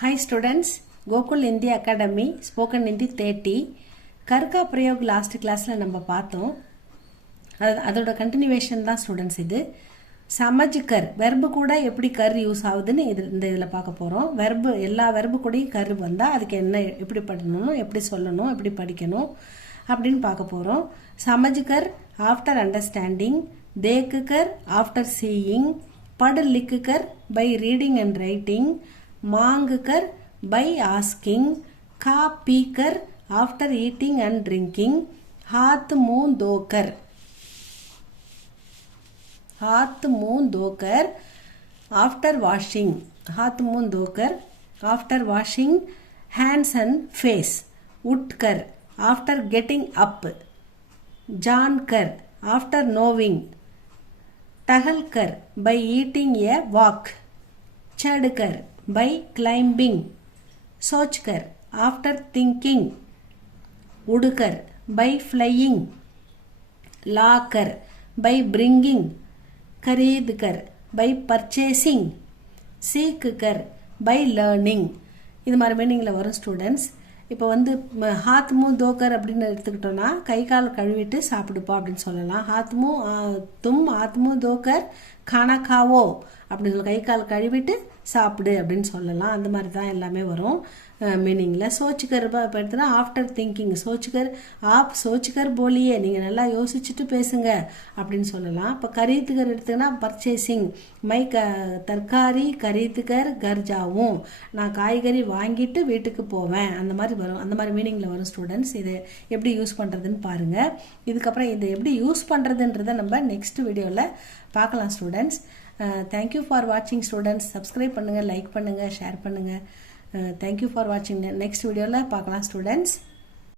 Hi students, Gokul Hindi Academy, Spoken Hindi 30. கர்கா பிரயோக் last கிளாஸில் நம்ம பார்த்தோம். அதோட கண்டினியூவேஷன் தான் ஸ்டூடெண்ட்ஸ் இது. சமஜ்கர் வெர்பு கூட எப்படி கர் யூஸ் ஆகுதுன்னு இதில் பார்க்க போகிறோம். வெர்பு எல்லா வெர்பு கூடயும் கர் வந்தால் அதுக்கு என்ன எப்படி பண்ணணும், எப்படி சொல்லணும், எப்படி படிக்கணும் அப்படின்னு பார்க்க போகிறோம். சமஜ்கர் ஆஃப்டர் அண்டர்ஸ்டாண்டிங், தேக்குகர் ஆஃப்டர் சீயிங், படு லிக்குகர் பை ரீடிங் அண்ட் ரைட்டிங், मांगकर by asking, खा पीकर after eating and drinking, हाथ मुंह धोकर after washing, हाथ मुंह धोकर after washing hands and face, उठकर after getting up, जानकर after knowing, टहलकर by eating a walk, चढ़कर by climbing, सोचकर after thinking, उड़कर by flying, locker by bringing, खरीदकर by purchasing, सीखकर by learning. இது மாதிரி மீனிங்கில் வரும் ஸ்டூடெண்ட்ஸ். இப்போ வந்து ஹாத் மூ தோக்கர் அப்படின்னு எடுத்துக்கிட்டோன்னா கை கால் கழுவிட்டு சாப்பிடுப்பா அப்படின்னு சொல்லலாம். ஹாத் மூ தோக்கர் கானா காவோ அப்படின்னு சொல்ல கை கால் கழுவிட்டு சாப்பிடு அப்படின்னு சொல்லலாம். அந்த மாதிரி தான் எல்லாமே வரும் மீனிங்கில். சோச்சுக்கர் இப்போ எடுத்துனா ஆஃப்டர் திங்கிங், சோச்சுக்கர் போலியே நீங்கள் நல்லா யோசிச்சுட்டு பேசுங்க அப்படின்னு சொல்லலாம். இப்போ கரீத்துக்கர் எடுத்துக்கினா பர்ச்சேசிங், தற்காரி கரீத்துக்கர் கர்ஜாவும், நான் காய்கறி வாங்கிட்டு வீட்டுக்கு போவேன், அந்த மாதிரி வரும். அந்த மாதிரி மீனிங்கில் வரும் ஸ்டூடெண்ட்ஸ். இது எப்படி யூஸ் பண்ணுறதுன்னு பாருங்கள். இதுக்கப்புறம் இதை எப்படி யூஸ் பண்ணுறதுன்றதை நம்ம நெக்ஸ்ட் வீடியோவில் பார்க்கலாம் ஸ்டூடெண்ட்ஸ். தேங்க்யூ ஃபார் வாட்சிங் ஸ்டூடெண்ட்ஸ். சப்ஸ்கிரைப் பண்ணுங்கள், லைக் பண்ணுங்கள், ஷேர் பண்ணுங்கள். தேங்க்யூ ஃபார் வாட்சிங். நெக்ஸ்ட் வீடியோவில் பார்க்கலாம் ஸ்டூடெண்ட்ஸ்.